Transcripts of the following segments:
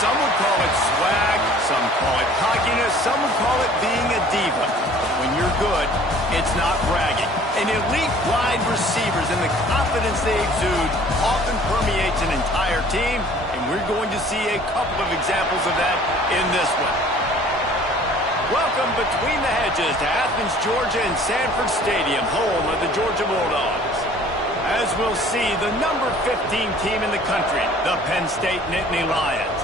Some would call it swag, some call it cockiness, some would call it being a diva. But when you're good, it's not bragging. And elite wide receivers and the confidence they exude often permeates an entire team, and we're going to see a couple of examples of that in this one. Welcome between the hedges to Athens, Georgia and Sanford Stadium, home of the Georgia Bulldogs. As we'll see, the number 15 team in the country, the Penn State Nittany Lions,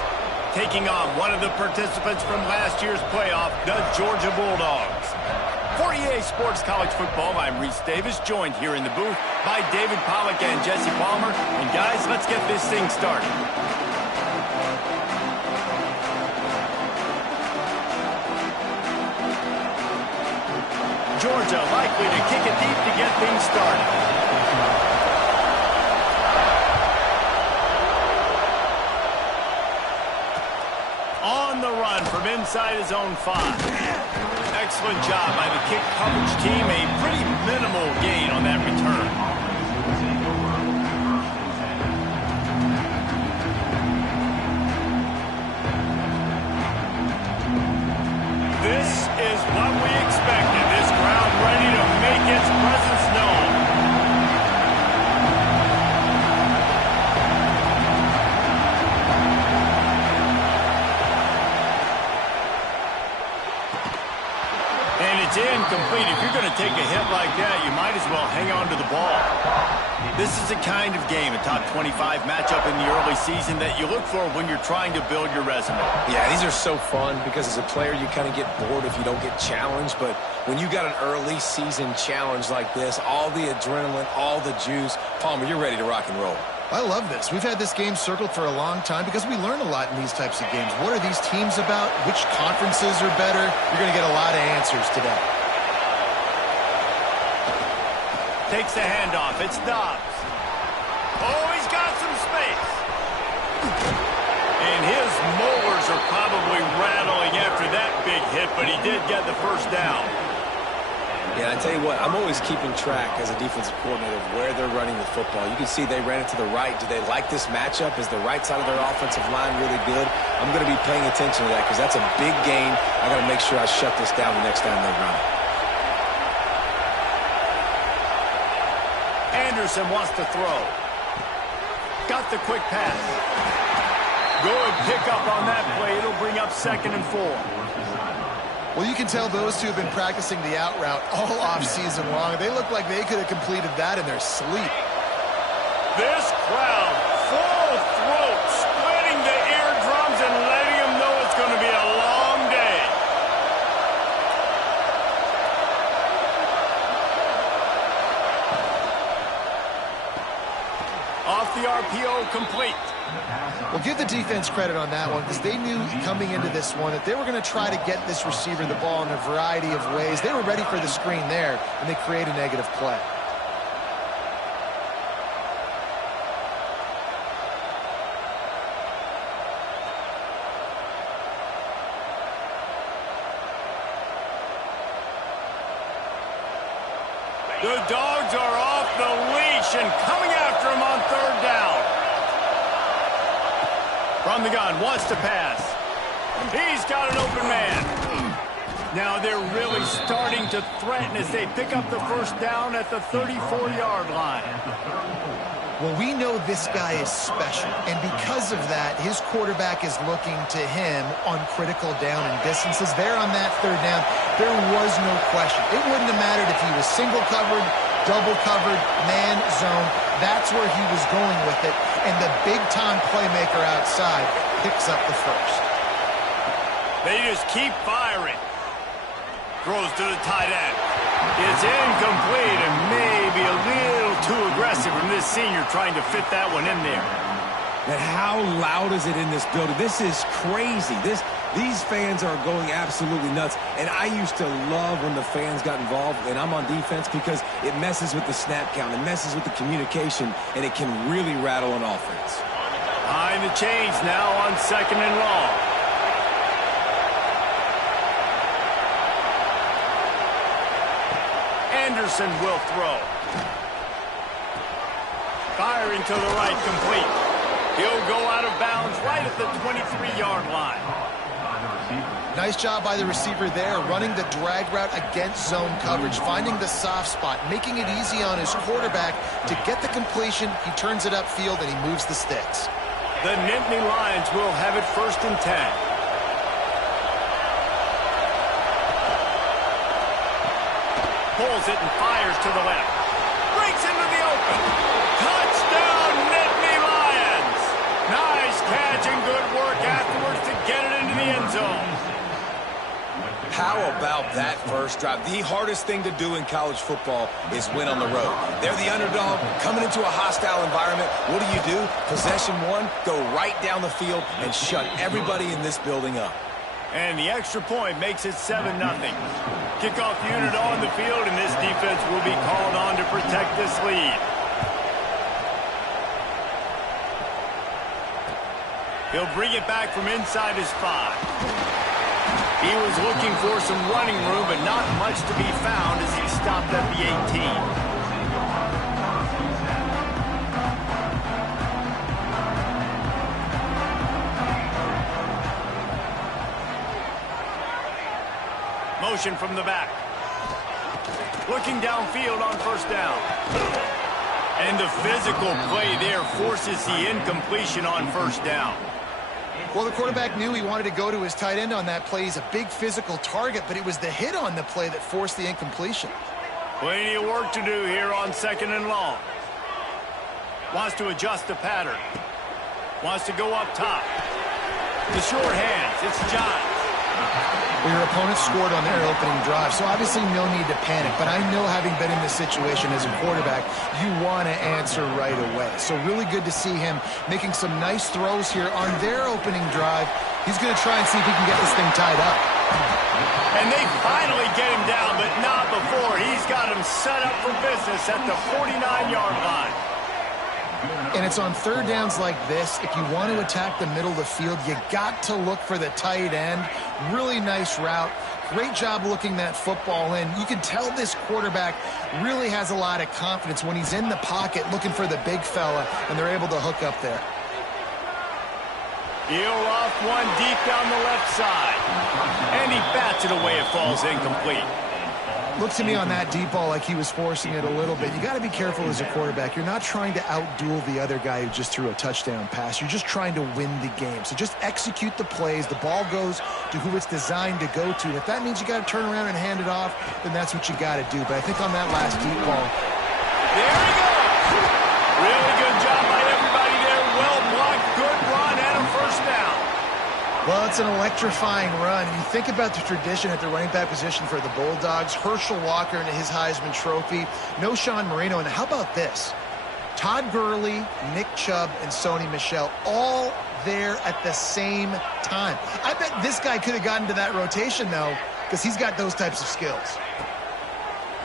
taking on one of the participants from last year's playoff, the Georgia Bulldogs. For EA Sports College Football, I'm Reese Davis, joined here in the booth by David Pollack and Jesse Palmer. And guys, let's get this thing started. Georgia likely to kick it deep to get things started. On the run from inside his own 5. Excellent job by the kick coverage team. A pretty minimal gain on that return. This is what we expected. This crowd ready to make its presence known. Incomplete. If you're going to take a hit like that, you might as well hang on to the ball. This is the kind of game, a top 25 matchup in the early season, that you look for when you're trying to build your resume. Yeah, these are so fun because as a player, you kind of get bored if you don't get challenged. But when you got an early season challenge like this, all the adrenaline, all the juice, Palmer, you're ready to rock and roll. I love this. We've had this game circled for a long time because we learn a lot in these types of games. What are these teams about? Which conferences are better? You're going to get a lot of answers today. Takes the handoff. It's Dobbs. Oh, he's got some space. And his molars are probably rattling after that big hit, but he did get the first down. Yeah, I tell you what, I'm always keeping track as a defensive coordinator of where they're running the football. You can see they ran it to the right. Do they like this matchup? Is the right side of their offensive line really good? I'm going to be paying attention to that because that's a big gain. I got to make sure I shut this down the next time they run it. Anderson wants to throw. Got the quick pass. Good pickup on that play. It'll bring up 2nd and 4. Well, you can tell those two have been practicing the out route all offseason long. They look like they could have completed that in their sleep. This crowd, full throat, splitting the eardrums and letting them know it's going to be a long day. Off the RPO, complete. Well, give the defense credit on that one because they knew coming into this one that they were going to try to get this receiver the ball in a variety of ways. They were ready for the screen there, and they create a negative play. The Dogs are off the leash and coming after him on 3rd down. From the gun, wants to pass. He's got an open man. Now they're really starting to threaten as they pick up the first down at the 34-yard line. Well, we know this guy is special, and because of that, his quarterback is looking to him on critical down and distances. There on that 3rd down, there was no question. It wouldn't have mattered if he was single covered, double covered, man zone. That's where he was going with it, and the big-time playmaker outside picks up the first. They just keep firing. Throws to the tight end. It's incomplete and maybe a little too aggressive from this senior trying to fit that one in there. And how loud is it in this building? This is crazy. These fans are going absolutely nuts. And I used to love when the fans got involved, and I'm on defense because it messes with the snap count. It messes with the communication, and it can really rattle an offense. Behind the chains now on 2nd and long. Anderson will throw. Firing to the right, complete. He'll go out of bounds right at the 23-yard line. Nice job by the receiver there, running the drag route against zone coverage, finding the soft spot, making it easy on his quarterback to get the completion. He turns it upfield, and he moves the sticks. The Nittany Lions will have it 1st and 10. Pulls it and fires to the left. Breaks into the open. Touchdown, Nittany Lions! Nice catch and good work afterwards to get it into the end zone. How about that first drive? The hardest thing to do in college football is win on the road. They're the underdog, coming into a hostile environment. What do? Possession one, go right down the field and shut everybody in this building up. And the extra point makes it 7-0. Kickoff unit on the field, and this defense will be called on to protect this lead. He'll bring it back from inside his 5. He was looking for some running room, but not much to be found as he stopped at the 18. Motion from the back. Looking downfield on 1st down. And the physical play there forces the incompletion on 1st down. Well, the quarterback knew he wanted to go to his tight end on that play. He's a big physical target, but it was the hit on the play that forced the incompletion. Plenty of work to do here on 2nd and long. Wants to adjust the pattern. Wants to go up top. The short hands. It's Johns. Well, your opponent scored on their opening drive, so obviously no need to panic. But I know, having been in this situation as a quarterback, you want to answer right away. So really good to see him making some nice throws here on their opening drive. He's going to try and see if he can get this thing tied up. And they finally get him down, but not before. He's got him set up for business at the 49-yard line. And it's on 3rd downs like this. If you want to attack the middle of the field, you got to look for the tight end. Really nice route. Great job looking that football in. You can tell this quarterback really has a lot of confidence when he's in the pocket looking for the big fella, and they're able to hook up there. He'll off one deep down the left side. And he bats it away. It falls incomplete. Looked to me on that deep ball like he was forcing it a little bit. You got to be careful as a quarterback. You're not trying to outduel the other guy who just threw a touchdown pass. You're just trying to win the game. So just execute the plays. The ball goes to who it's designed to go to. And if that means you got to turn around and hand it off, then that's what you got to do. But I think on that last deep ball, there he goes. Really good job by everybody there. Well blocked, good run, and a 1st down. well, it's an electrifying run. You think about the tradition at the running back position for the Bulldogs. Herschel Walker and his Heisman Trophy. No Sean Marino. And how about this? Todd Gurley, Nick Chubb, and Sony Michel all there at the same time. I bet this guy could have gotten to that rotation, though, because he's got those types of skills.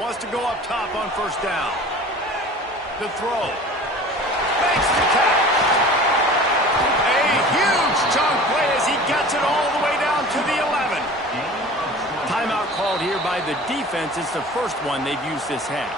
Wants to go up top on 1st down. The throw. Makes the catch. A huge chunk play as he gets it all the way down to the 11. Timeout called here by the defense. It's the first one they've used this half.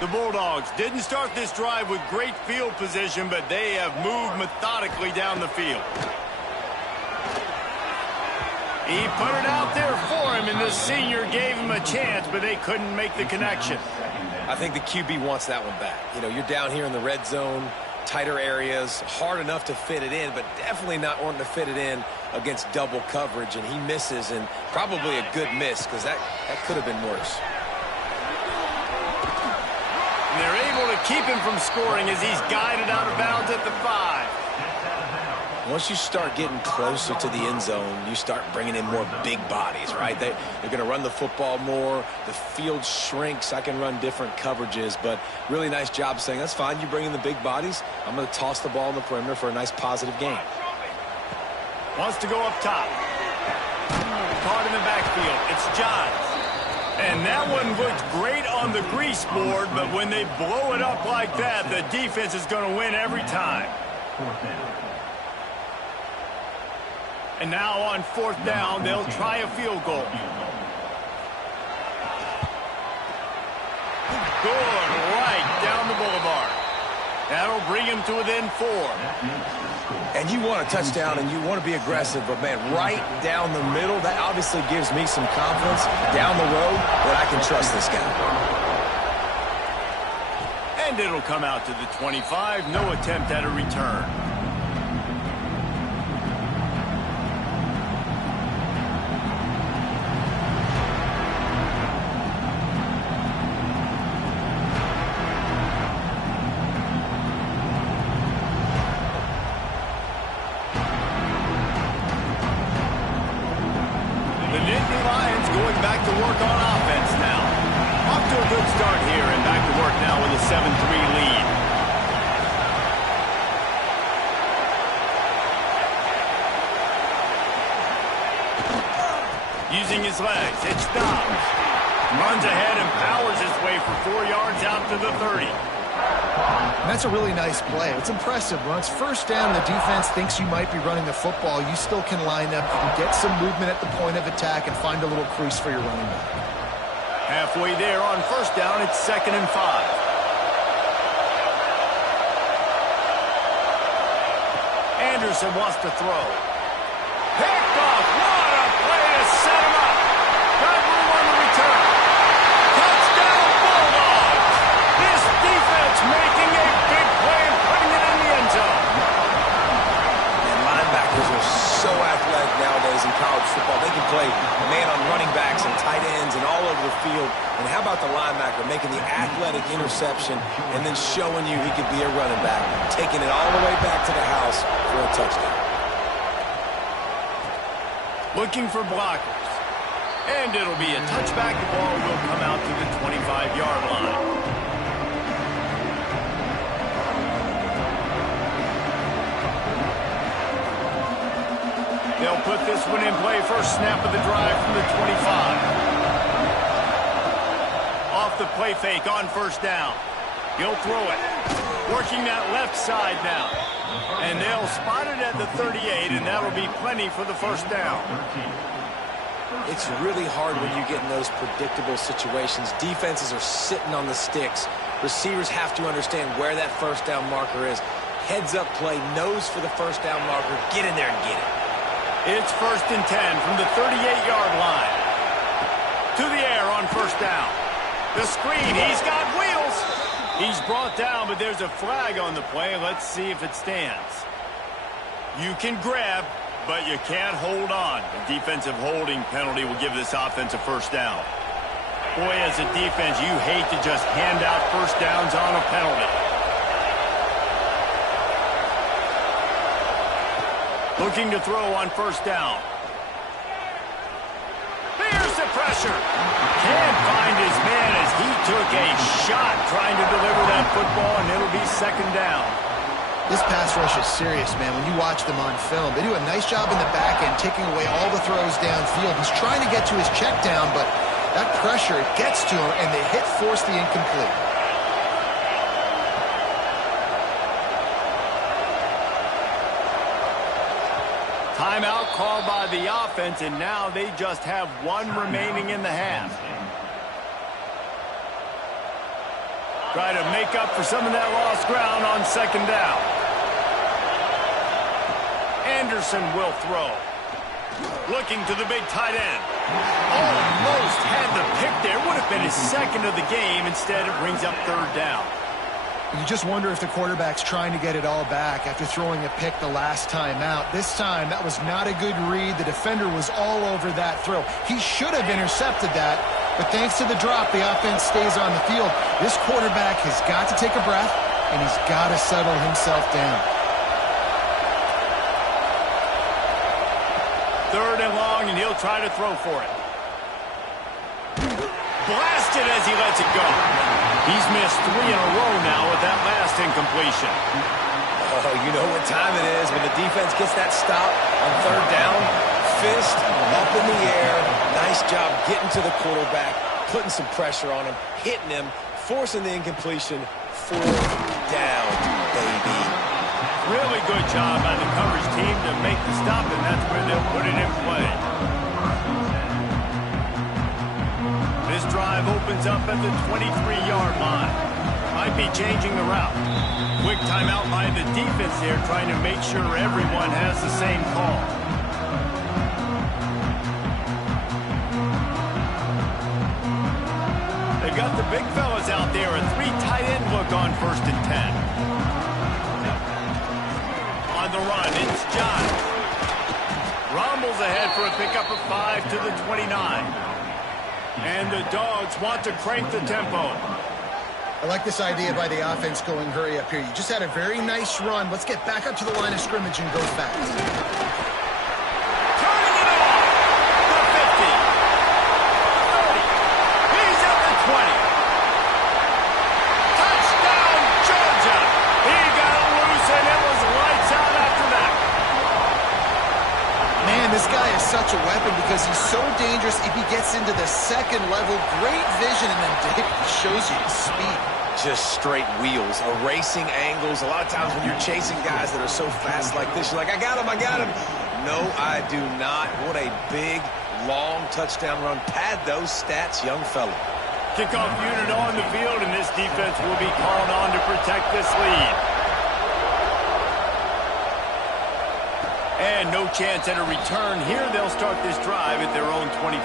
The Bulldogs didn't start this drive with great field position, but they have moved methodically down the field. He put it out there for him, and the senior gave him a chance, but they couldn't make the connection. I think the QB wants that one back. You know, you're down here in the red zone, tighter areas, hard enough to fit it in, but definitely not wanting to fit it in against double coverage, and he misses, and probably a good miss, because that could have been worse. And they're able to keep him from scoring as he's guided out of bounds at the 5. Once you start getting closer to the end zone, you start bringing in more big bodies, right? They're going to run the football more. The field shrinks. I can run different coverages, but really nice job saying, that's fine, you bring in the big bodies. I'm going to toss the ball in the perimeter for a nice positive gain. Wants to go up top. Caught in the backfield. It's Johns. And that one looked great on the grease board, but when they blow it up like that, the defense is going to win every time. And now on 4th down, they'll try a field goal. Good, right down the boulevard. That'll bring him to within 4. And you want a touchdown and you want to be aggressive, but man, right down the middle, that obviously gives me some confidence down the road that I can trust this guy. And it'll come out to the 25. No attempt at a return. Going back to work on offense now. Off to a good start here and back to work now with a 7-3 lead. Using his legs, it stops. Runs ahead and powers his way for 4 yards out to the 30. And that's a really nice play. It's impressive. When it's 1st down, the defense thinks you might be running the football. You still can line up. You can get some movement at the point of attack and find a little crease for your running back. Halfway there on 1st down, it's 2nd and 5. Anderson wants to throw. Picked off. What a play to set him up. Got room on the return. Touchdown Bulldogs. This defense making a big play and putting it in the end zone. And linebackers are so athletic nowadays in college football. They can play man on running backs and tight ends and all over the field. And how about the linebacker making the athletic interception and then showing you he could be a running back, taking it all the way back to the house for a touchdown. Looking for blockers. And it'll be a touchback. The ball will come out to the 25-yard line. They'll put this one in play. First snap of the drive from the 25. Off the play fake on 1st down. He'll throw it. Working that left side now. And they'll spot it at the 38, and that'll be plenty for the 1st down. It's really hard when you get in those predictable situations. Defenses are sitting on the sticks. Receivers have to understand where that 1st down marker is. Heads up play, nose for the 1st down marker. Get in there and get it. It's 1st and 10 from the 38-yard line. To the air on 1st down. The screen, he's got wheels. He's brought down, but there's a flag on the play. Let's see if it stands. You can grab, but you can't hold on. A defensive holding penalty will give this offense a 1st down. Boy, as a defense, you hate to just hand out 1st downs on a penalty. Looking to throw on 1st down. There's the pressure. Can't find his man as he took a shot trying to deliver that football, and it'll be 2nd down. This pass rush is serious, man. When you watch them on film, they do a nice job in the back end, taking away all the throws downfield. He's trying to get to his check down, but that pressure, it gets to him, and the hit forced the incomplete. Timeout called by the offense, and now they just have 1 remaining in the half. Try to make up for some of that lost ground on 2nd down. Anderson will throw. Looking to the big tight end. Almost had the pick there. Would have been his 2nd of the game. Instead, it brings up 3rd down. You just wonder if the quarterback's trying to get it all back after throwing a pick the last time out. This time, that was not a good read. The defender was all over that throw. He should have intercepted that, but thanks to the drop, the offense stays on the field. This quarterback has got to take a breath, and he's got to settle himself down. 3rd and long, and he'll try to throw for it. Blasted as he lets it go. He's missed 3 in a row now with that last incompletion. Oh, you know what time it is when the defense gets that stop on 3rd down. Fist up in the air. Nice job getting to the quarterback, putting some pressure on him, hitting him, forcing the incompletion. 4th down, baby. Really good job by the coverage team to make the stop, and that's where they'll put it in play. This drive opens up at the 23-yard line. Might be changing the route. Quick timeout by the defense there, trying to make sure everyone has the same call. They've got the big fellas out there, a 3 tight end look on 1st and 10. On the run, it's John. Rumbles ahead for a pickup of 5 to the 29. And the Dogs want to crank the tempo. I like this idea by the offense going hurry up here. You just had a very nice run. Let's get back up to the line of scrimmage and go fast. Turning it off. The 50. 30. He's at the 20. Touchdown, Georgia. He got it loose, and it was lights out after that. Man, this guy is such a weapon because he's so dangerous if he gets into the second level. Great vision, and then David shows you his speed. Just straight wheels, erasing angles. A lot of times when you're chasing guys that are so fast like this, you're like, I got him, I got him. No, I do not. What a big, long touchdown run. Pad those stats, young fella. Kickoff unit on the field, and this defense will be called on to protect this lead. And no chance at a return here. They'll start this drive at their own 25.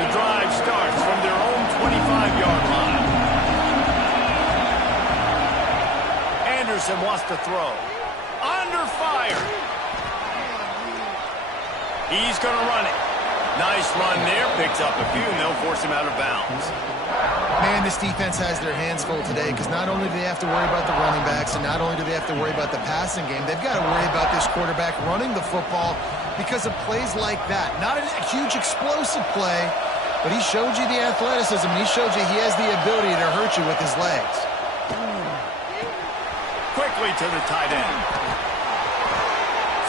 The drive starts from their own 25-yard line. Anderson wants to throw. Under fire. He's going to run it. Nice run there. Picks up a few, and they'll force him out of bounds. Man, this defense has their hands full today because not only do they have to worry about the running backs and not only do they have to worry about the passing game, they've got to worry about this quarterback running the football because of plays like that. Not a huge explosive play, but he showed you the athleticism, and he showed you he has the ability to hurt you with his legs. Quickly to the tight end.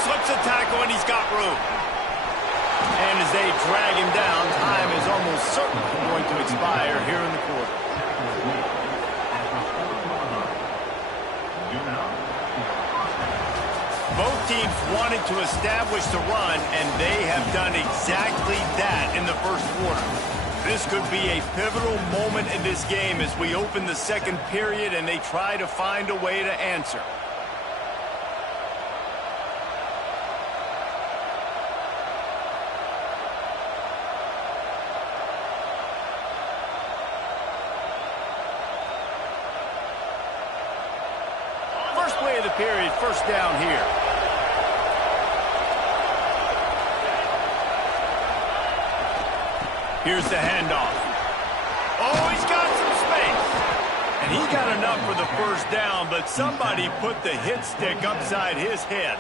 Slips a tackle, and he's got room. And as they drag him down, time is almost certainly going to expire here in the quarter. Both teams wanted to establish the run, and they have done exactly that in the first quarter. This could be a pivotal moment in this game as we open the second period and they try to find a way to answer. First play of the period, first down here. Here's the handoff. Oh, he's got some space. And he got enough for the first down, but somebody put the hit stick upside his head.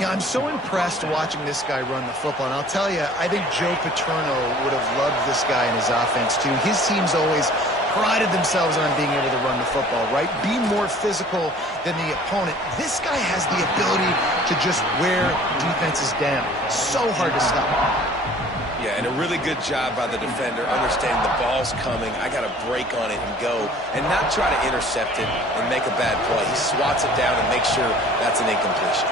Yeah, I'm so impressed watching this guy run the football. And I'll tell you, I think Joe Paterno would have loved this guy in his offense, too. His teams always prided themselves on being able to run the football, right? Be more physical than the opponent. This guy has the ability to just wear defenses down. So hard to stop. Yeah, and a really good job by the defender, understanding the ball's coming. I got to break on it and go, and not try to intercept it and make a bad play. He swats it down and makes sure that's an incompletion.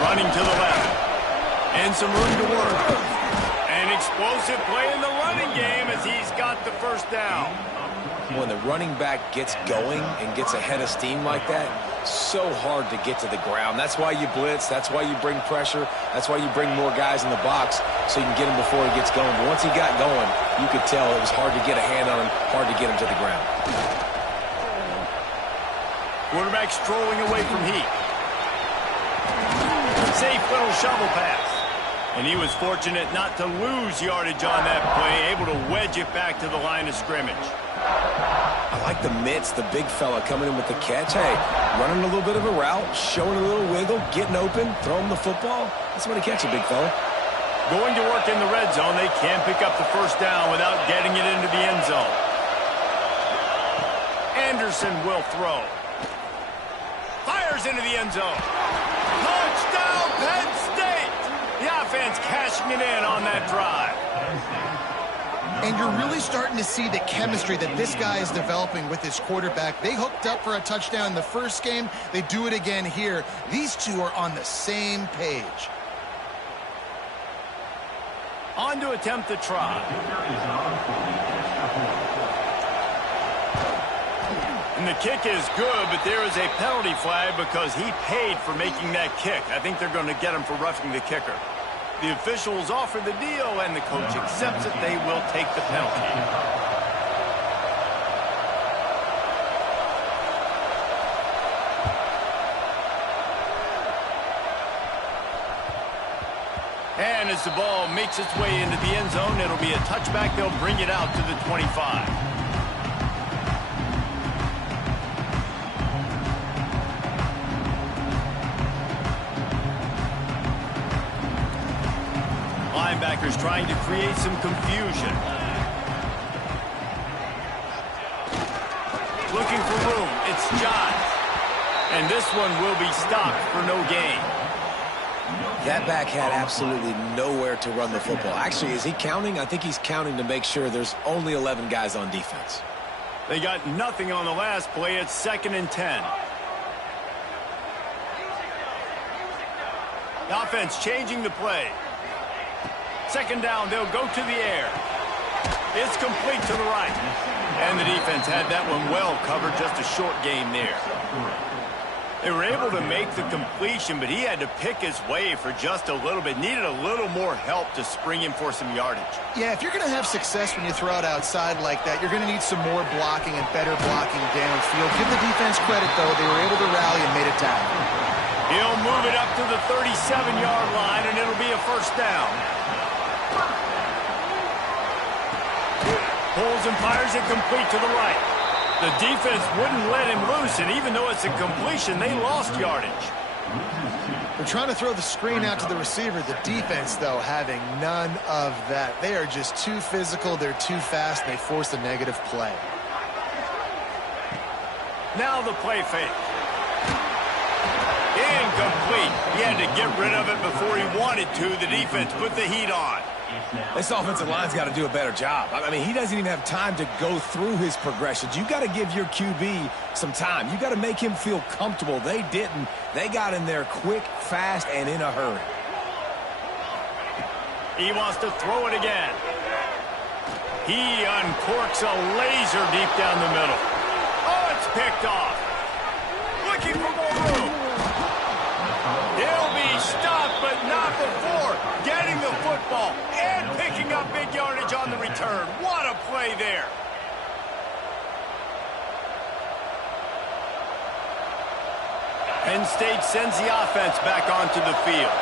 Running to the left. And some room to work. An explosive play in the running game as he's got the first down. When the running back gets going and gets ahead of steam like that, so hard to get to the ground. That's why you blitz. That's why you bring pressure. That's why you bring more guys in the box so you can get him before he gets going. But once he got going, you could tell it was hard to get a hand on him, hard to get him to the ground. Quarterback strolling away from Heat. Safe little shovel pass. And he was fortunate not to lose yardage on that play, able to wedge it back to the line of scrimmage. I like the mitts, the big fella coming in with the catch. Hey, running a little bit of a route, showing a little wiggle, getting open, throwing the football. That's when he catches a big fella. Going to work in the red zone, they can't pick up the first down without getting it into the end zone. Anderson will throw. Fires into the end zone. Touchdown, Penn State! The offense cashing it in on that drive. And you're really starting to see the chemistry that this guy is developing with his quarterback. They hooked up for a touchdown in the first game. They do it again here. These two are on the same page. On to attempt the try. And the kick is good, but there is a penalty flag because he paid for making that kick. I think they're going to get him for roughing the kicker. The officials offer the deal, and the coach accepts it. They will take the penalty. And as the ball makes its way into the end zone, it'll be a touchback. They'll bring it out to the 25. Linebackers trying to create some confusion. Looking for room. It's Johns. And this one will be stopped for no gain. That back had absolutely nowhere to run the football. Actually, is he counting? I think he's counting to make sure there's only 11 guys on defense. They got nothing on the last play. It's 2nd and 10. The offense changing the play. 2nd down, they'll go to the air. It's complete to the right. And the defense had that one well covered, just a short game there. They were able to make the completion, but he had to pick his way for just a little bit. Needed a little more help to spring him for some yardage. Yeah, if you're going to have success when you throw it outside like that, you're going to need some more blocking and better blocking downfield. Give the defense credit, though. They were able to rally and made a tackle. He'll move it up to the 37-yard line, and it'll be a 1st down. Pulls and fires it complete to the right. The defense wouldn't let him loose, and even though it's a completion, they lost yardage. They're trying to throw the screen out to the receiver. The defense, though, having none of that. They are just too physical. They're too fast, and they force a negative play. Now the play fake. Incomplete. He had to get rid of it before he wanted to. The defense put the heat on. This offensive line's got to do a better job. I mean, he doesn't even have time to go through his progressions. You got to give your QB some time. You got to make him feel comfortable. They didn't. They got in there quick, fast, and in a hurry. He wants to throw it again. He uncorks a laser deep down the middle. Oh, it's picked off. Looking for more room. He'll be stopped, but not before getting the football and picking up big yardage on the return. What a play there. Penn State sends the offense back onto the field.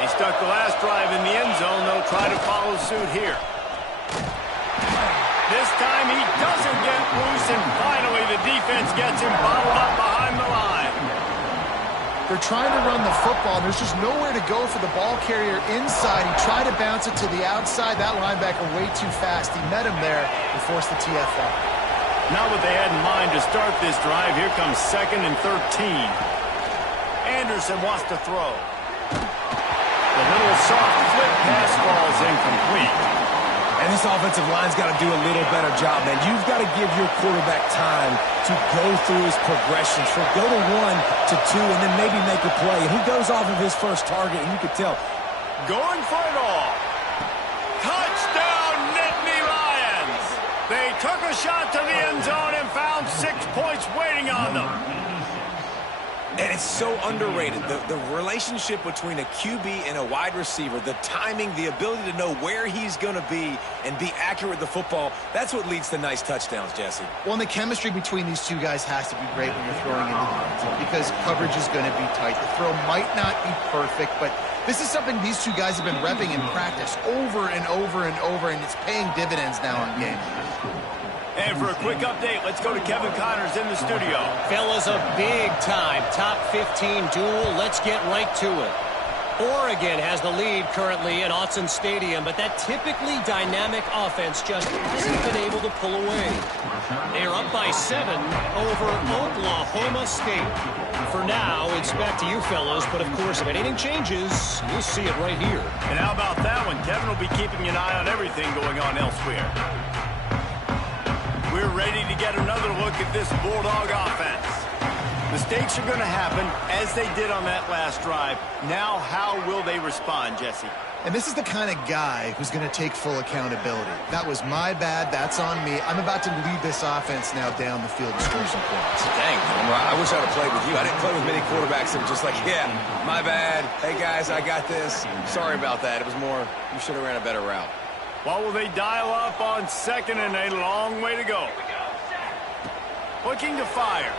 They stuck the last drive in the end zone. They'll try to follow suit here. This time he doesn't get loose, and finally the defense gets him bottled up behind the line. They're trying to run the football, and there's just nowhere to go for the ball carrier inside. He tried to bounce it to the outside. That linebacker way too fast. He met him there and forced the TFL. Not what they had in mind to start this drive. Here comes 2nd and 13. Anderson wants to throw. The little soft flip pass falls incomplete. And this offensive line's got to do a little better job, man. You've got to give your quarterback time to go through his progressions. So go to 1 to 2 and then maybe make a play. And he goes off of his first target, and you can tell. Going for it all. Touchdown, Nittany Lions. They took a shot to the end zone and found 6 points waiting on them. And it's so underrated. The relationship between a QB and a wide receiver, the timing, the ability to know where he's going to be and be accurate with the football, that's what leads to nice touchdowns, Jesse. Well, and the chemistry between these two guys has to be great when you're throwing into the end zone because coverage is going to be tight. The throw might not be perfect, but this is something these two guys have been repping in practice over and over and over, and it's paying dividends now on games. And for a quick update, let's go to Kevin Connors in the studio. Fellas, a big-time top 15 duel. Let's get right to it. Oregon has the lead currently in Autzen Stadium, but that typically dynamic offense just hasn't been able to pull away. They are up by 7 over Oklahoma State. For now, it's back to you fellows, but of course, if anything changes, you'll see it right here. And how about that one? Kevin will be keeping an eye on everything going on elsewhere. We're ready to get another look at this Bulldog offense. Mistakes are going to happen, as they did on that last drive. Now, how will they respond, Jesse? And this is the kind of guy who's going to take full accountability. That was my bad. That's on me. I'm about to lead this offense now down the field and score some points. Dang, I wish I'd have played with you. I didn't play with many quarterbacks that were just like, yeah, my bad. Hey, guys, I got this. Sorry about that. It was more, you should have ran a better route. What will they dial up on second and a long way to go? Looking to fire.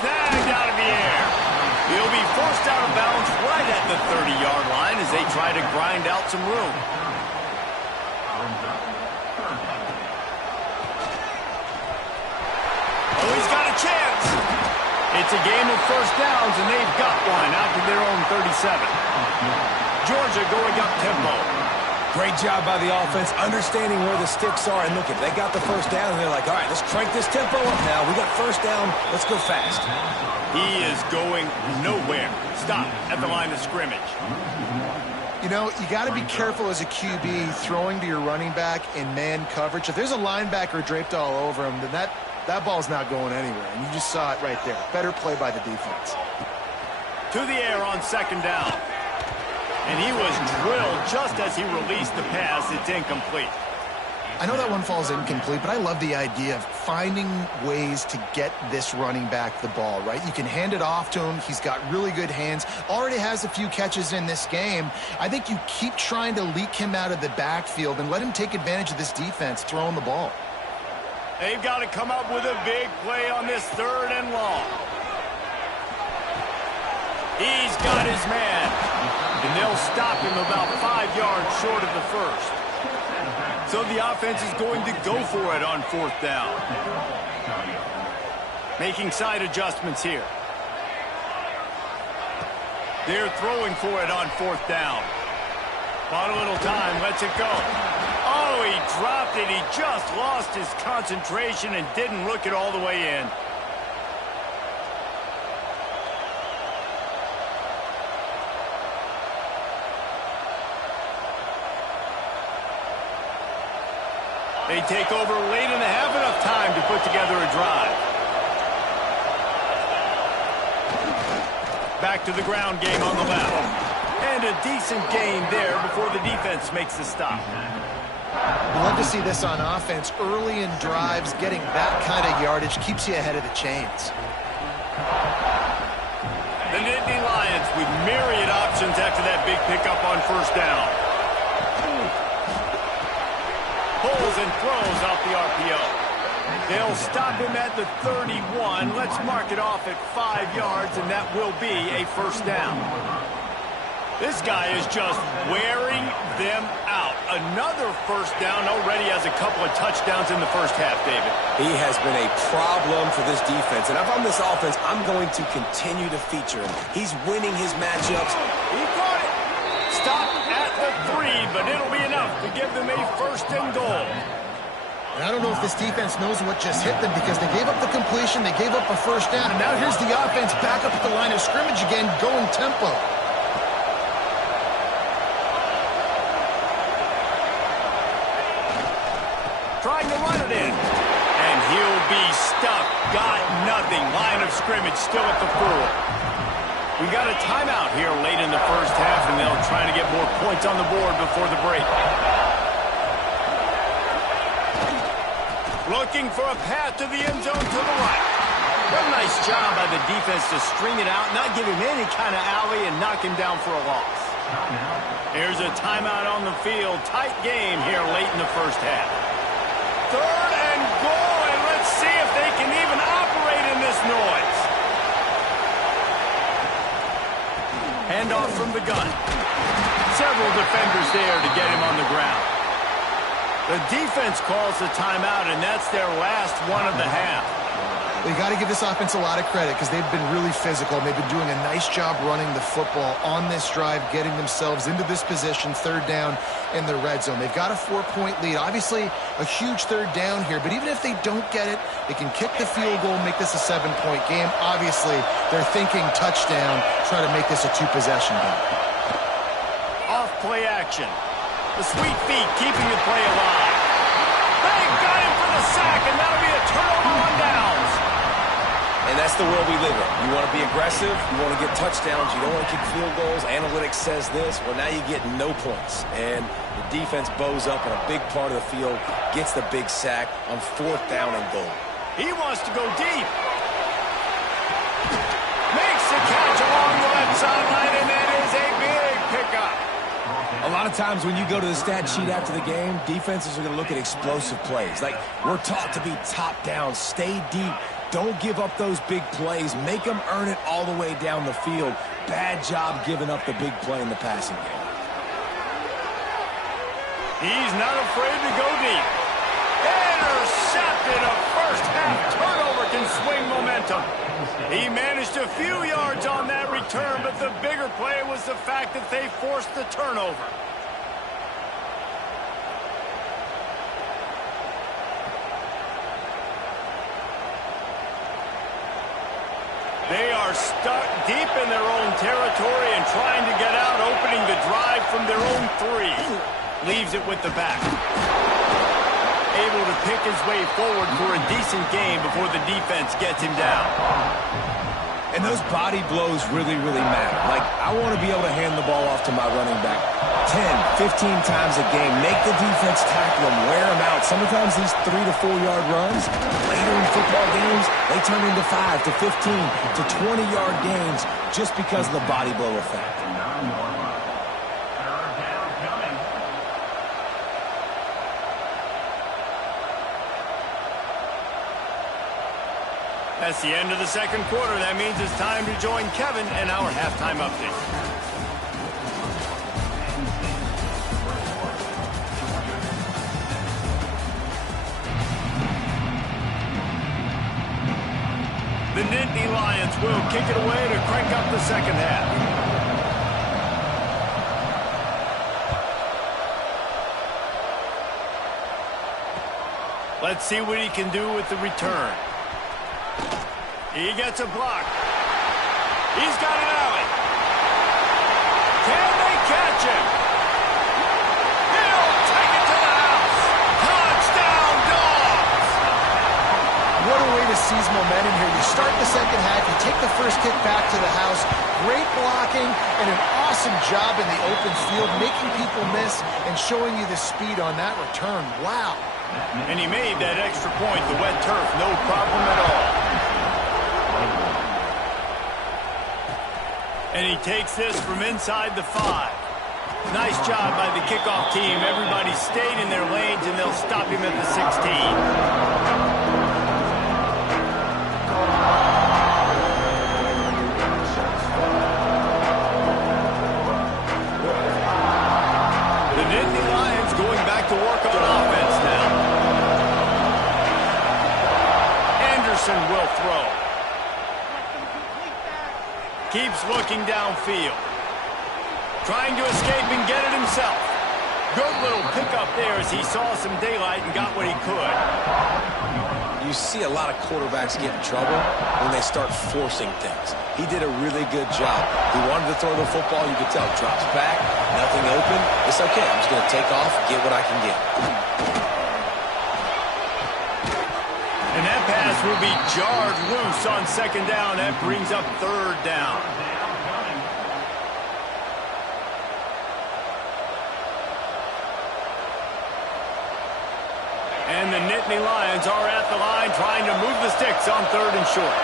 Snagged out of the air. He'll be forced out of bounds right at the 30-yard line as they try to grind out some room. Oh, he's got a chance. It's a game of first downs, and they've got one out to their own 37. Georgia going up tempo. Great job by the offense, understanding where the sticks are. And look, if they got the first down, and they're like, all right, let's crank this tempo up now. We got first down. Let's go fast. He is going nowhere. Stop at the line of scrimmage. You know, you got to be careful as a QB throwing to your running back in man coverage. If there's a linebacker draped all over him, then that ball's not going anywhere. And you just saw it right there. Better play by the defense. To the air on second down. And he was drilled just as he released the pass. It's incomplete. I know that one falls incomplete, but I love the idea of finding ways to get this running back the ball, right? You can hand it off to him. He's got really good hands. Already has a few catches in this game. I think you keep trying to leak him out of the backfield and let him take advantage of this defense throwing the ball. They've got to come up with a big play on this third and long. He's got his man. And they'll stop him about 5 yards short of the first. So the offense is going to go for it on fourth down. Making side adjustments here. They're throwing for it on fourth down. On a little time, lets it go. Oh, he dropped it. He just lost his concentration and didn't look it all the way in. They take over late and they have enough time to put together a drive. Back to the ground game on the left. And a decent gain there before the defense makes the stop. I love to see this on offense. Early in drives, getting that kind of yardage keeps you ahead of the chains. The Nittany Lions with myriad options after that big pickup on first down. Pulls and throws off the RPO. They'll stop him at the 31. Let's mark it off at 5 yards, and that will be a first down. This guy is just wearing them out. Another first down, already has a couple of touchdowns in the first half, David. He has been a problem for this defense. And if I'm this offense, I'm going to continue to feature him. He's winning his matchups. He caught it. Stop at the 3, but it'll be enough to give them a first and goal. And I don't know if this defense knows what just hit them because they gave up the completion, they gave up a first down, and now here's the offense back up at the line of scrimmage again, going tempo. Trying to run it in. And he'll be stuffed. Got nothing. Line of scrimmage still at the 4. We got a timeout here late in the first half, and they'll try to get more points on the board before the break. Looking for a path to the end zone to the right. What a nice job by the defense to string it out, not give him any kind of alley, and knock him down for a loss. Here's a timeout on the field. Tight game here late in the first half. Third and goal, and let's see if they can even operate in this noise. Handoff from the gun. Several defenders there to get him on the ground. The defense calls the timeout, and that's their last one of the half. Well, you got to give this offense a lot of credit because they've been really physical, and they've been doing a nice job running the football on this drive, getting themselves into this position, third down in the red zone. They've got a 4-point lead. Obviously, a huge third down here, but even if they don't get it, they can kick the field goal, make this a 7-point game. Obviously, they're thinking touchdown, try to make this a 2-possession game. Off play action. The sweet feet keeping the play alive. They got him for the sack, and that'll be a turnover on downs. And that's the world we live in. You want to be aggressive, you want to get touchdowns, you don't want to kick field goals. Analytics says this. Well, now you get no points. And the defense bows up on a big part of the field, gets the big sack on 4th down and goal. He wants to go deep. Makes the catch along the left sideline, and that is a big pickup. A lot of times when you go to the stat sheet after the game, defenses are going to look at explosive plays. Like, we're taught to be top down, stay deep, don't give up those big plays, make them earn it all the way down the field. Bad job giving up the big play in the passing game. He's not afraid to go deep. Intercepted. A first-half turnover can swing momentum. He managed a few yards on that return, but the bigger play was the fact that they forced the turnover. They are stuck deep in their own territory and trying to get out, opening the drive from their own 3. Leaves it with the back. Able to pick his way forward for a decent game before the defense gets him down. And those body blows really, really matter. Like, I want to be able to hand the ball off to my running back 10, 15 times a game. Make the defense tackle them, wear them out. Sometimes these 3 to 4 yard runs, later in football games, they turn into 5 to 15 to 20 yard gains just because of the body blow effect. That's the end of the second quarter. That means it's time to join Kevin and our halftime update. The Nittany Lions will kick it away to crank up the second half. Let's see what he can do with the return. He gets a block. He's got an alley. Can they catch him? He'll take it to the house. Touchdown, Dogs! What a way to seize momentum here. You start the second half, you take the first kick back to the house. Great blocking and an awesome job in the open field, making people miss and showing you the speed on that return. Wow. And he made that extra point, the wet turf, no problem at all. And he takes this from inside the 5. Nice job by the kickoff team. Everybody stayed in their lanes, and they'll stop him at the 16. The Nittany Lions going back to work on offense now. Anderson will throw. Keeps looking downfield. Trying to escape and get it himself. Good little pickup there as he saw some daylight and got what he could. You see a lot of quarterbacks get in trouble when they start forcing things. He did a really good job. He wanted to throw the football. You could tell. Drops back, nothing open. It's okay. I'm just going to take off, get what I can get. And that pass will be jarred loose on second down. That brings up third down. And the Nittany Lions are at the line trying to move the sticks on third and short.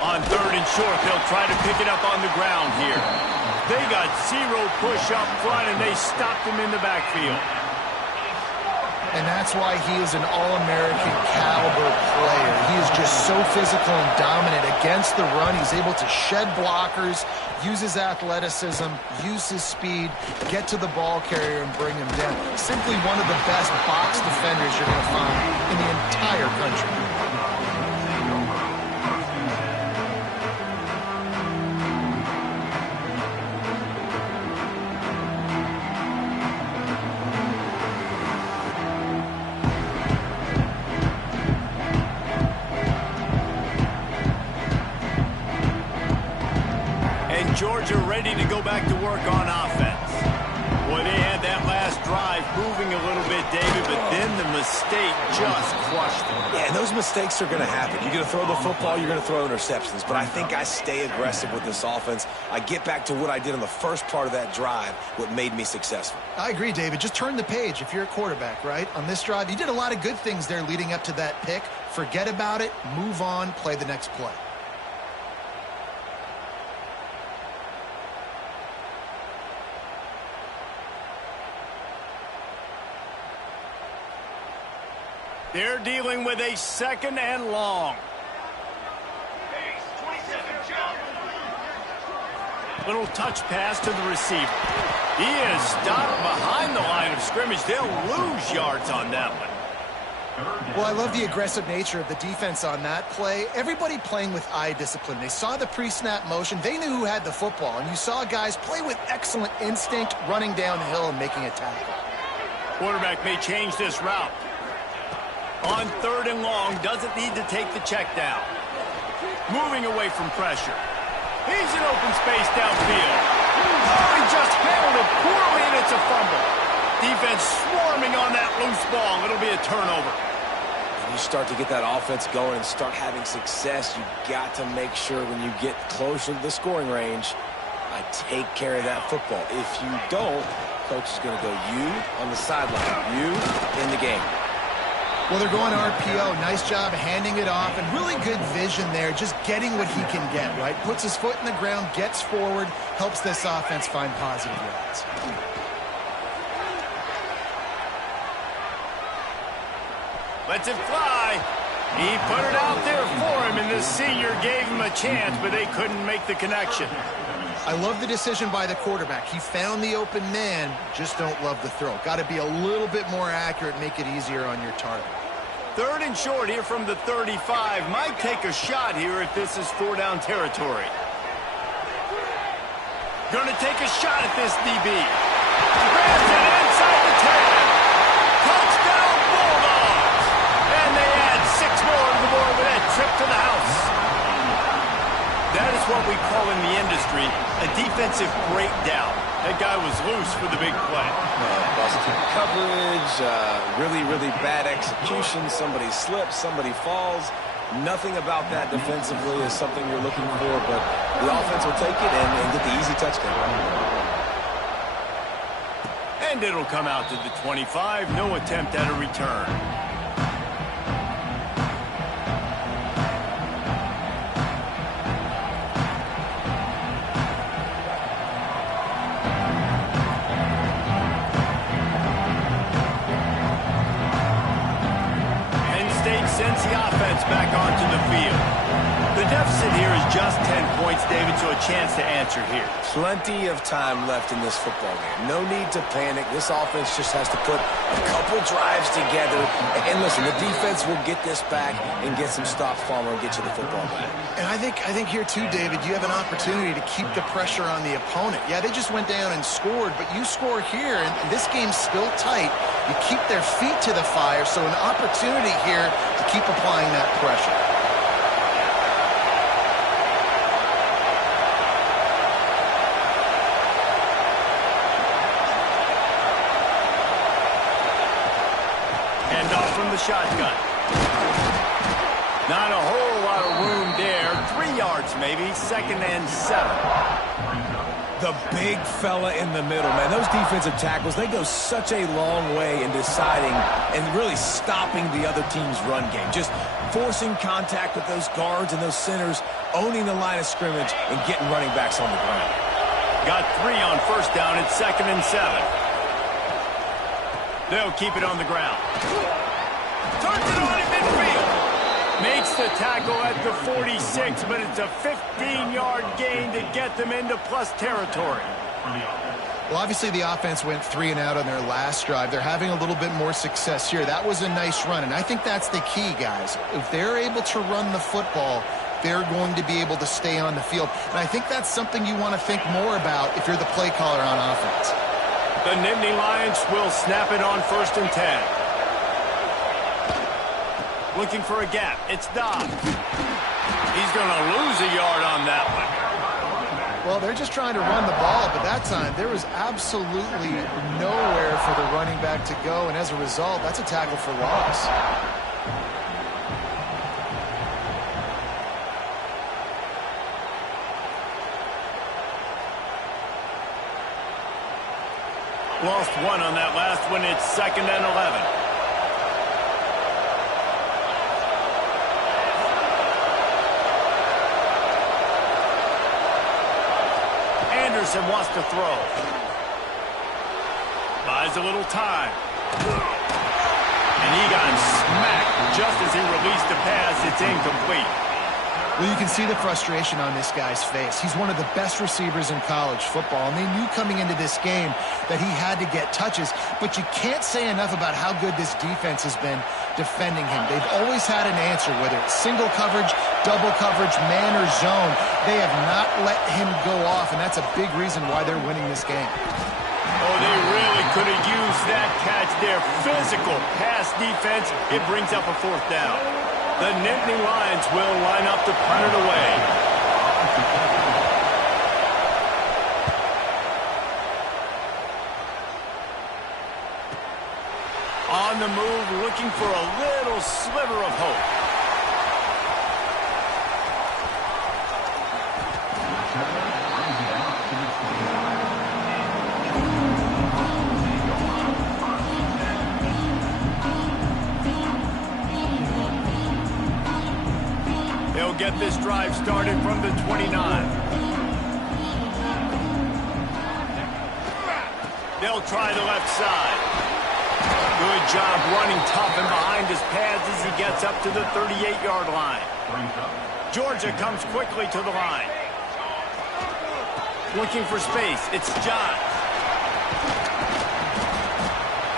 On third and short, they'll try to pick it up on the ground here. They got zero push up front, and they stopped him in the backfield. And that's why he is an All-American caliber player. He is just so physical and dominant against the run. He's able to shed blockers, use his athleticism, use his speed, get to the ball carrier and bring him down. Simply one of the best box defenders you're going to find in the entire country. Georgia ready to go back to work on offense. Boy, they had that last drive moving a little bit, David, but then the mistake just crushed them. Yeah, and those mistakes are going to happen. You're going to throw the football, you're going to throw interceptions, but I think I stay aggressive with this offense. I get back to what I did on the first part of that drive, what made me successful. I agree, David. Just turn the page if you're a quarterback, right? On this drive, you did a lot of good things there leading up to that pick. Forget about it, move on, play the next play. They're dealing with a 2nd and long. Little touch pass to the receiver. He is stopped behind the line of scrimmage. They'll lose yards on that one. Well, I love the aggressive nature of the defense on that play. Everybody playing with eye discipline. They saw the pre-snap motion. They knew who had the football. And you saw guys play with excellent instinct, running downhill and making a tackle. Quarterback may change this route. On 3rd and long, doesn't need to take the check down. Moving away from pressure. He's in open space downfield. Oh, he just handled it poorly, and it's a fumble. Defense swarming on that loose ball. It'll be a turnover. When you start to get that offense going and start having success, you got to make sure when you get closer to the scoring range, I take care of that football. If you don't, coach is going to go you on the sideline, you in the game. Well, they're going RPO. Nice job handing it off, and really good vision there, just getting what he can get, right? Puts his foot in the ground, gets forward, helps this offense find positive yards. Lets it fly. He put it out there for him, and the senior gave him a chance, but they couldn't make the connection. I love the decision by the quarterback. He found the open man, just don't love the throw. Got to be a little bit more accurate, make it easier on your target. 3rd and short here from the 35. Might take a shot here if this is 4-down territory. Going to take a shot at this DB. Grabs it inside the 10. Touchdown Bulldogs. And they add 6 more to the board with that trip to the house. That is what we call in the industry a defensive breakdown. That guy was loose for the big play. Busted coverage, really, really bad execution. Somebody slips, somebody falls. Nothing about that defensively is something you're looking for, but the offense will take it and get the easy touchdown. And it'll come out to the 25. No attempt at a return. Sends the offense back onto the field. The deficit here is just 10 points, David, so a chance to answer here. Plenty of time left in this football game. No need to panic. This offense just has to put a couple drives together. And listen, the defense will get this back and get some stops following and get you the football back. And I think here too, David, you have an opportunity to keep the pressure on the opponent. Yeah, they just went down and scored, but you score here, and this game's still tight. You keep their feet to the fire, so an opportunity here to keep applying that pressure. Hand off from the shotgun. Not a whole lot of room there. 3 yards maybe, 2nd and 7. The big fella in the middle, man. Those defensive tackles, they go such a long way in deciding and really stopping the other team's run game. Just forcing contact with those guards and those centers, owning the line of scrimmage, and getting running backs on the ground. Got 3 on 1st down. It's 2nd and 7. They'll keep it on the ground. Turns it on in midfield. Makes the tackle at the 46, but it's a 15-yard gain to get them into plus territory. Well, obviously the offense went 3 and out on their last drive. They're having a little bit more success here. That was a nice run, and I think that's the key, guys. If they're able to run the football, they're going to be able to stay on the field. And I think that's something you want to think more about if you're the play caller on offense. The Nittany Lions will snap it on 1st and 10. Looking for a gap. It's Dobbs. He's going to lose a yard on that one. Well, they're just trying to run the ball, but that time there was absolutely nowhere for the running back to go, and as a result, that's a tackle for loss. Lost 1 on that last one. It's 2nd and 11. Anderson wants to throw. Buys a little time. And he got smacked just as he released the pass. It's incomplete. Well, you can see the frustration on this guy's face. He's one of the best receivers in college football, and they knew coming into this game that he had to get touches, but you can't say enough about how good this defense has been defending him. They've always had an answer, whether it's single coverage, double coverage, man or zone. They have not let him go off, and that's a big reason why they're winning this game. Oh, they really could have used that catch there. Physical pass defense. It brings up a 4th down. The Nittany Lions will line up to punt it away. On the move, looking for a little sliver of hope. They'll get this drive started from the 29. They'll try the left side. Good job running tough and behind his pads as he gets up to the 38-yard line. Georgia comes quickly to the line. Looking for space. It's John.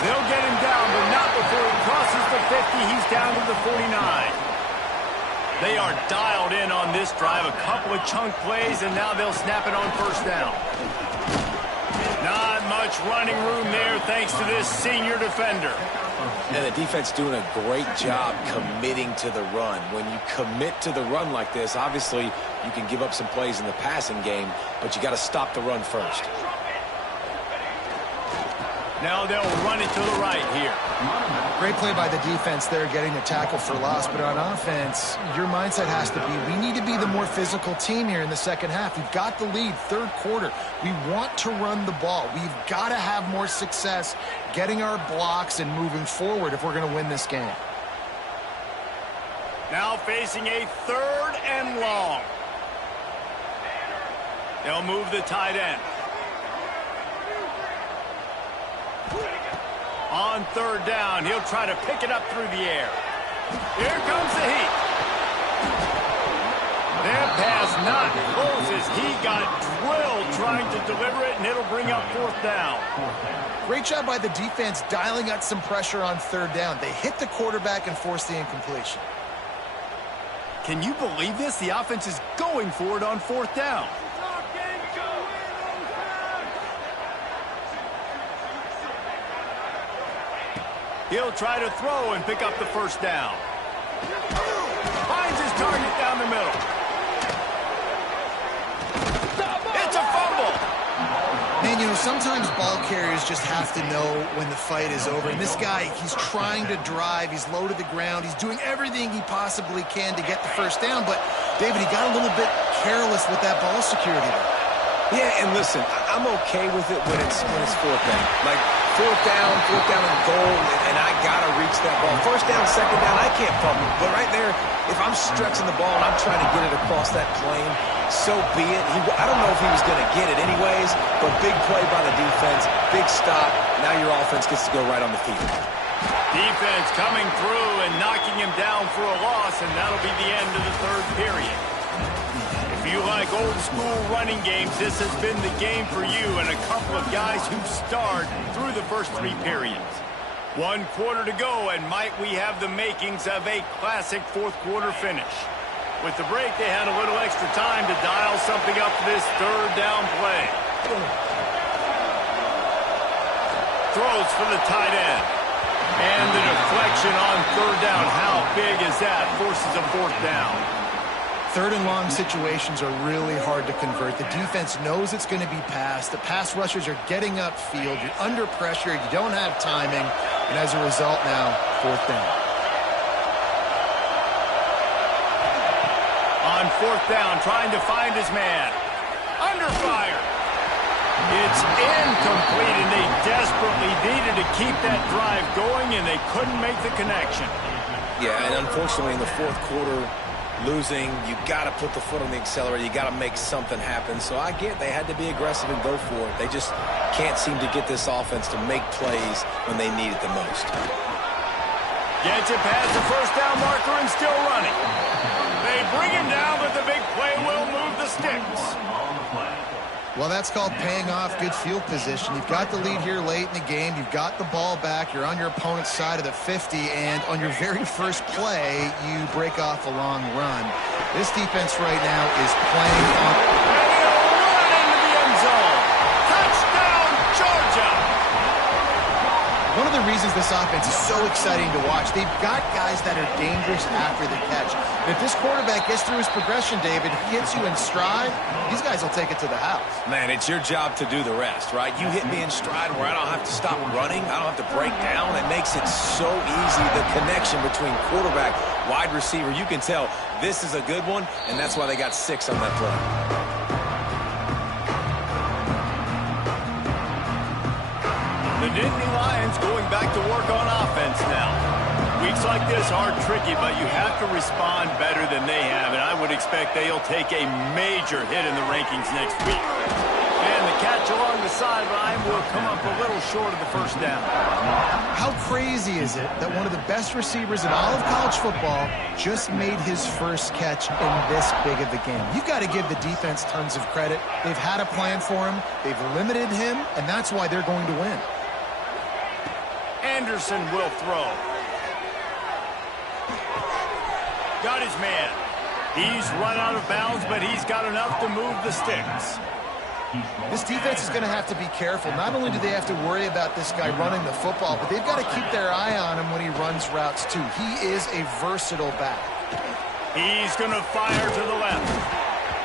They'll get him down, but not before he crosses the 50. He's down to the 49. They are dialed in on this drive. A couple of chunk plays, and now they'll snap it on 1st down. Not much running room there thanks to this senior defender. And the defense doing a great job committing to the run. When you commit to the run like this, obviously you can give up some plays in the passing game, but you got to stop the run first. Now they'll run it to the right here. Great play by the defense there, getting the tackle for loss. But on offense, your mindset has to be, we need to be the more physical team here in the second half. We've got the lead, 3rd quarter. We want to run the ball. We've got to have more success getting our blocks and moving forward if we're going to win this game. Now facing a 3rd and long. They'll move the tight end. On 3rd down, he'll try to pick it up through the air. Here comes the heat. That pass not close as he got drilled trying to deliver it, and it'll bring up 4th down. Great job by the defense dialing out some pressure on 3rd down. They hit the quarterback and forced the incompletion. Can you believe this? The offense is going for it on 4th down. He'll try to throw and pick up the 1st down. Finds his target down the middle. It's a fumble. Man, you know, sometimes ball carriers just have to know when the fight is over. And this guy, he's trying to drive. He's low to the ground. He's doing everything he possibly can to get the 1st down. But, David, he got a little bit careless with that ball security there. Yeah, and listen, I'm okay with it when it's 4th down. Like, 4th down and goal, and I got to reach that ball. first down, second down, I can't fumble. But right there, if I'm stretching the ball and I'm trying to get it across that plane, so be it. I don't know if he was going to get it anyways, but big play by the defense, big stop. Now your offense gets to go right on the field. Defense coming through and knocking him down for a loss, and that'll be the end of the third period. If you like old school running games, this has been the game for you and a couple of guys who starred through the first 3 periods. 1 quarter to go, and might we have the makings of a classic fourth quarter finish. With the break, they had a little extra time to dial something up for this third down play. Throws for the tight end. And the deflection on third down. How big is that? Forces a fourth down. Third and long situations are really hard to convert. The defense knows it's going to be passed. The pass rushers are getting upfield. You're under pressure. You don't have timing. And as a result now, fourth down. On fourth down, trying to find his man. Under fire. It's incomplete, and they desperately needed to keep that drive going, and they couldn't make the connection. Yeah, and unfortunately in the fourth quarter, losing, you got to put the foot on the accelerator. You got to make something happen. So I get they had to be aggressive and go for it. They just can't seem to get this offense to make plays when they need it the most. Gets it past the first down marker and still running. They bring him down, but the big play will move the sticks. Well, that's called paying off good field position. You've got the lead here late in the game. You've got the ball back. You're on your opponent's side of the 50, and on your very first play, you break off a long run. This defense right now is playing on. And he'll run into the end zone. Touchdown, Georgia! One of the reasons this offense is so exciting to watch, they've got guys that are dangerous after the catch. And if this quarterback gets through his progression, David, hits you in stride, these guys will take it to the house. Man, it's your job to do the rest, right? You hit me in stride where I don't have to stop running. I don't have to break down. It makes it so easy, the connection between quarterback, wide receiver. You can tell this is a good one, and that's why they got 6 on that play. The Nittany Lions going back to work on offense now. Weeks like this are tricky, but you have to respond better than they have, and I would expect they'll take a major hit in the rankings next week. And the catch along the sideline will come up a little short of the first down. How crazy is it that one of the best receivers in all of college football just made his first catch in this big of a game? You've got to give the defense tons of credit. They've had a plan for him. They've limited him, and that's why they're going to win. Anderson will throw. Got his man. He's run out of bounds, but he's got enough to move the sticks. This defense is going to have to be careful. Not only do they have to worry about this guy running the football, but they've got to keep their eye on him when he runs routes too. He is a versatile back. He's going to fire to the left.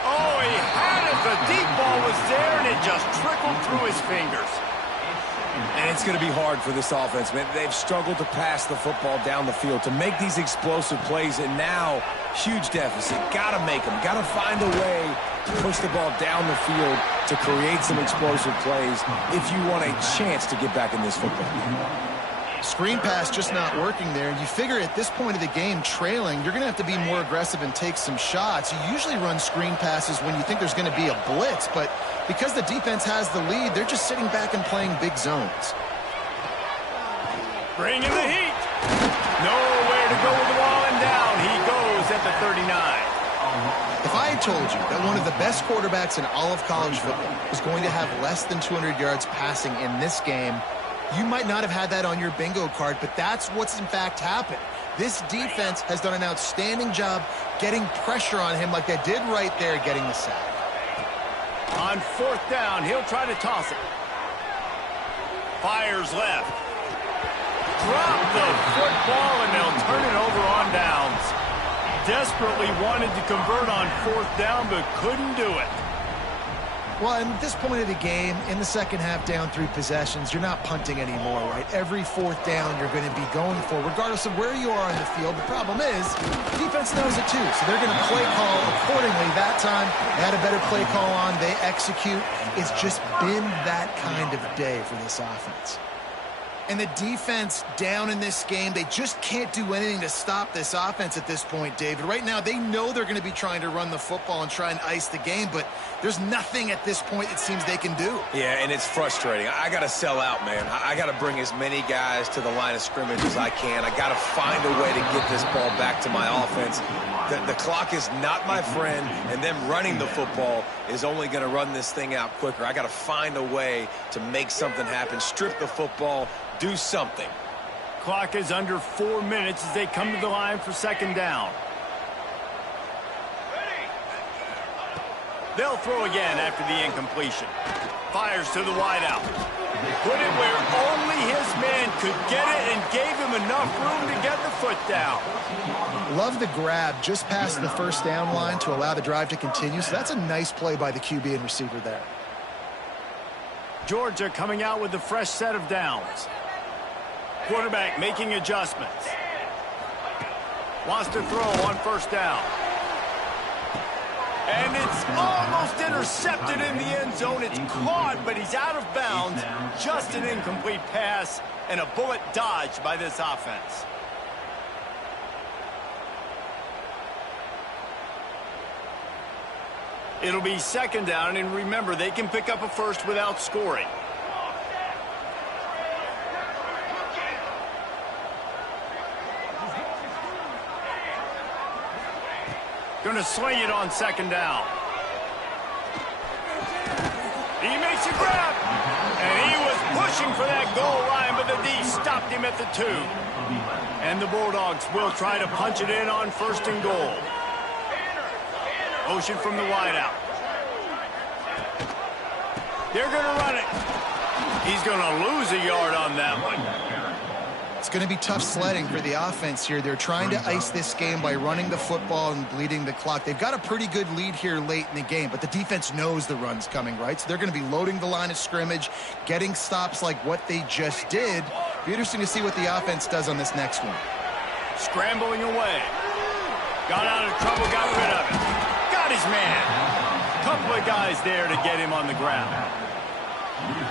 Oh, he had it. The deep ball was there, and it just trickled through his fingers. And it's going to be hard for this offense, man. They've struggled to pass the football down the field, to make these explosive plays, and now, huge deficit. Got to make them. Got to find a way to push the ball down the field to create some explosive plays if you want a chance to get back in this football. Screen pass just not working there. You figure at this point of the game, trailing, you're going to have to be more aggressive and take some shots. You usually run screen passes when you think there's going to be a blitz, but because the defense has the lead, they're just sitting back and playing big zones. Bringing the heat. Nowhere to go with the ball, and down he goes at the 39. If I had told you that one of the best quarterbacks in all of college football was going to have less than 200 yards passing in this game, you might not have had that on your bingo card, but that's what's in fact happened. This defense has done an outstanding job getting pressure on him like they did right there, getting the sack. On fourth down, he'll try to toss it. Fires left. Drop the football, and they'll turn it over on downs. Desperately wanted to convert on fourth down, but couldn't do it. Well, at this point of the game, in the second half, down 3 possessions, you're not punting anymore, right? Every fourth down you're going to be going for, regardless of where you are on the field. The problem is, defense knows it too, so they're going to play call accordingly. That time, they had a better play call on. They execute. It's just been that kind of day for this offense. And the defense down in this game, they just can't do anything to stop this offense at this point, David. Right now, they know they're going to be trying to run the football and try and ice the game, but there's nothing at this point it seems they can do. Yeah, and it's frustrating. I got to sell out, man. I got to bring as many guys to the line of scrimmage as I can. I got to find a way to get this ball back to my offense. The clock is not my friend, and them running the football is only going to run this thing out quicker. I got to find a way to make something happen, strip the football, do something. Clock is under 4 minutes as they come to the line for second down. They'll throw again after the incompletion. Fires to the wideout. Put it where only his man could get it and gave him enough room to get the foot down. Love the grab just past the first down line to allow the drive to continue. So that's a nice play by the QB and receiver there. Georgia coming out with a fresh set of downs. Quarterback making adjustments. Wants to throw on first down. And it's almost intercepted in the end zone. It's caught, but he's out of bounds. Just an incomplete pass and a bullet dodged by this offense. It'll be second down, and remember, they can pick up a first without scoring. Going to swing it on second down. He makes a grab. And he was pushing for that goal line, but the D stopped him at the 2. And the Bulldogs will try to punch it in on first and goal. Motion from the wideout. They're going to run it. He's going to lose a yard on that one. It's going to be tough sledding for the offense here. They're trying to ice this game by running the football and bleeding the clock. They've got a pretty good lead here late in the game, but the defense knows the run's coming, right? So they're going to be loading the line of scrimmage, getting stops like what they just did. Be interesting to see what the offense does on this next one. Scrambling away. Got out of trouble, got rid of it. Got his man. Couple of guys there to get him on the ground.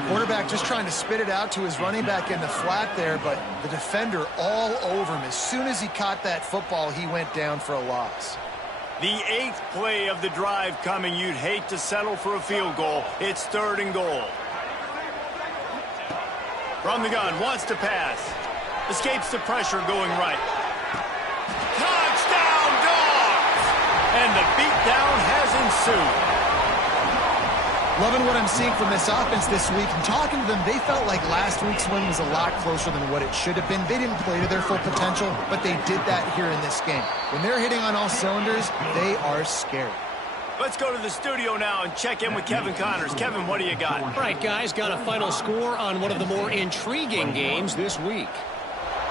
Quarterback just trying to spit it out to his running back in the flat there, but the defender all over him. As soon as he caught that football, he went down for a loss. The 8th play of the drive coming. You'd hate to settle for a field goal. It's third and goal. From the gun, wants to pass. Escapes the pressure going right. Touchdown, Dogs! And the beatdown has ensued. Loving what I'm seeing from this offense this week. And talking to them, they felt like last week's win was a lot closer than what it should have been. They didn't play to their full potential, but they did that here in this game. When they're hitting on all cylinders, they are scary. Let's go to the studio now and check in with Kevin Connors. Kevin, what do you got? All right, guys, got a final score on one of the more intriguing games this week.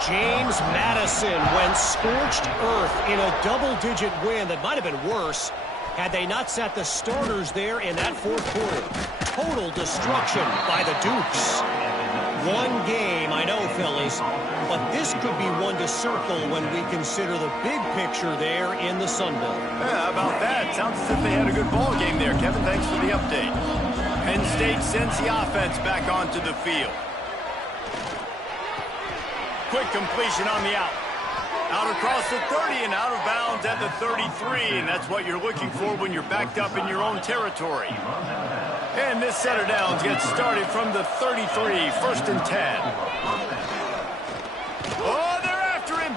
James Madison went scorched earth in a double-digit win that might have been worse had they not sat the starters there in that fourth quarter. Total destruction by the Dukes. One game, I know, fellas, but this could be one to circle when we consider the big picture there in the Sun Belt. Yeah, how about that? Sounds as if they had a good ball game there. Kevin, thanks for the update. Penn State sends the offense back onto the field. Quick completion on the out. Out across the 30 and out of bounds at the 33, and that's what you're looking for when you're backed up in your own territory. And this set of downs gets started from the 33, first and 10. Oh, they're after him.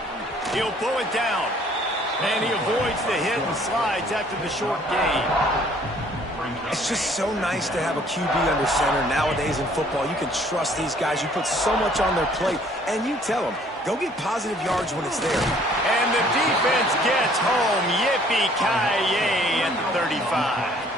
He'll pull it down. And he avoids the hit and slides after the short gain. It's just so nice to have a QB under center nowadays in football. You can trust these guys. You put so much on their plate, and you tell them, go get positive yards when it's there. And the defense gets home. Yippee-ki-yay at the 35.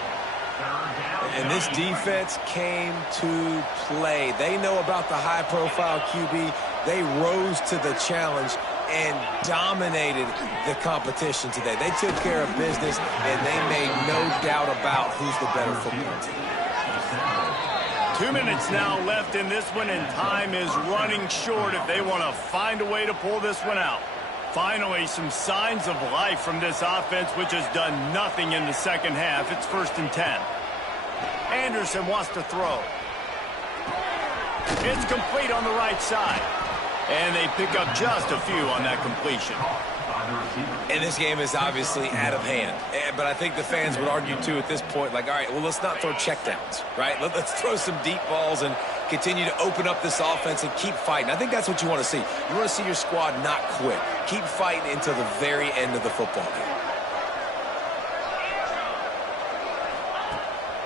And this defense came to play. They know about the high-profile QB. They rose to the challenge and dominated the competition today. They took care of business, and they made no doubt about who's the better football team. 2 minutes now left in this one, and time is running short if they want to find a way to pull this one out. Finally, some signs of life from this offense, which has done nothing in the second half. It's first and 10. Anderson wants to throw. It's complete on the right side. And they pick up just a few on that completion. And this game is obviously out of hand. But I think the fans would argue, too, at this point, like, all right, well, let's not throw checkdowns, right? Let's throw some deep balls and continue to open up this offense and keep fighting. I think that's what you want to see. You want to see your squad not quit. Keep fighting until the very end of the football game.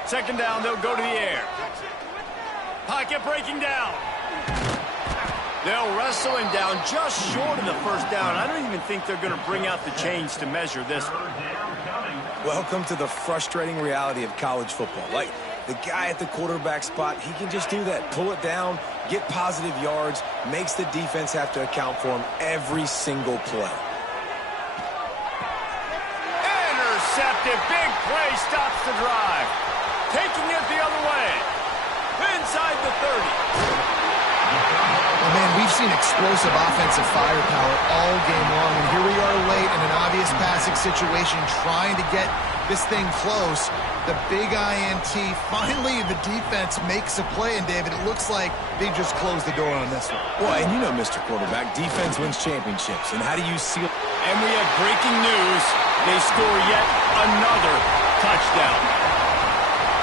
Second down, they'll go to the air. Pocket breaking down. They'll wrestle him down just short of the first down. I don't even think they're going to bring out the chains to measure this one. Welcome to the frustrating reality of college football. Like, the guy at the quarterback spot, he can just do that. Pull it down, get positive yards, makes the defense have to account for him every single play. Intercepted. Big play stops the drive. Taking it the other way. Inside the 30. Well, man, we've seen explosive offensive firepower all game long, and here we are late in an obvious passing situation trying to get this thing close. The big INT, finally the defense makes a play, and David, it looks like they just closed the door on this one. Well, and you know, Mr. Quarterback, defense wins championships, and how do you seal? And we have breaking news. They score yet another touchdown.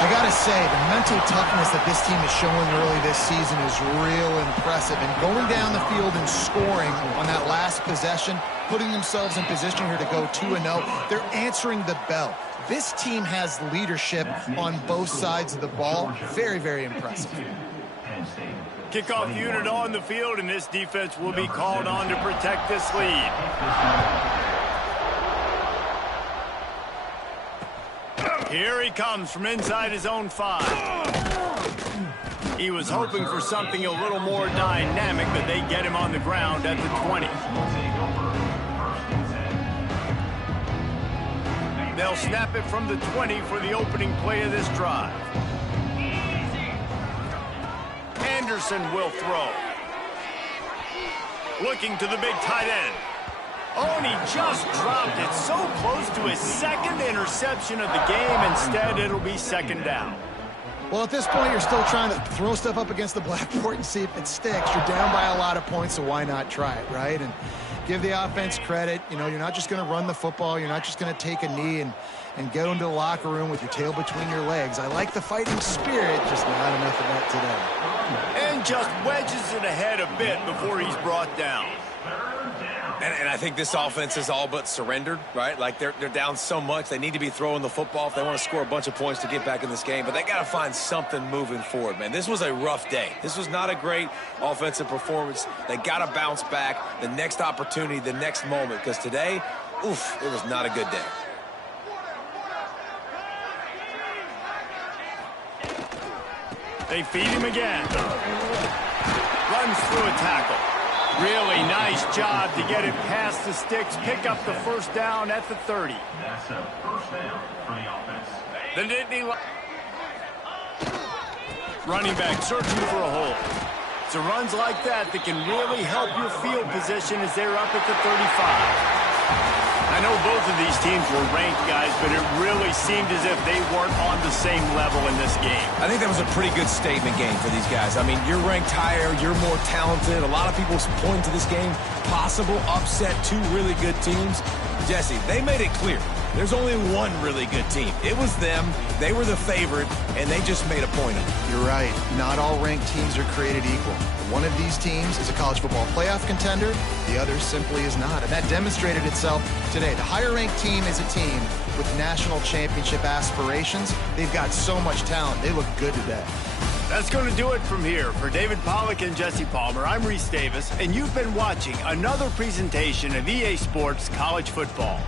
I gotta say, the mental toughness that this team is showing early this season is real impressive. And going down the field and scoring on that last possession, putting themselves in position here to go 2-0, they're answering the bell. This team has leadership on both sides of the ball. Very, very impressive. Kickoff unit on the field, and this defense will be called on to protect this lead. Here he comes from inside his own 5. He was hoping for something a little more dynamic, but they get him on the ground at the 20. They'll snap it from the 20 for the opening play of this drive. Anderson will throw. Looking to the big tight end. Oh, and he just dropped it so close to his second interception of the game. Instead, it'll be second down. Well, at this point, you're still trying to throw stuff up against the blackboard and see if it sticks. You're down by a lot of points, so why not try it, right? And give the offense credit. You know, you're not just going to run the football. You're not just going to take a knee and go into the locker room with your tail between your legs. I like the fighting spirit, just not enough of that today. And just wedges it ahead a bit before he's brought down. And I think this offense is all but surrendered, right? Like, they're down so much. They need to be throwing the football if they want to score a bunch of points to get back in this game. But they got to find something moving forward, man. This was a rough day. This was not a great offensive performance. They got to bounce back the next opportunity, the next moment. Because today, oof, it was not a good day. They feed him again. Runs through a tackle. Really nice job to get it past the sticks, pick up the first down at the 30. That's a first down for the offense. The Nittany running back searching for a hole. It's runs like that can really help your field position as they're up at the 35. I know both of these teams were ranked, guys, but it really seemed as if they weren't on the same level in this game. I think that was a pretty good statement game for these guys. I mean, you're ranked higher, you're more talented. A lot of people point to this game, possible upset, 2 really good teams. Jesse, they made it clear. There's only one really good team. It was them. They were the favorite, and they just made a point of it. You're right. Not all ranked teams are created equal. One of these teams is a college football playoff contender. The other simply is not. And that demonstrated itself today. The higher-ranked team is a team with national championship aspirations. They've got so much talent. They look good today. That's going to do it from here. For David Pollack and Jesse Palmer, I'm Reese Davis, and you've been watching another presentation of EA Sports College Football.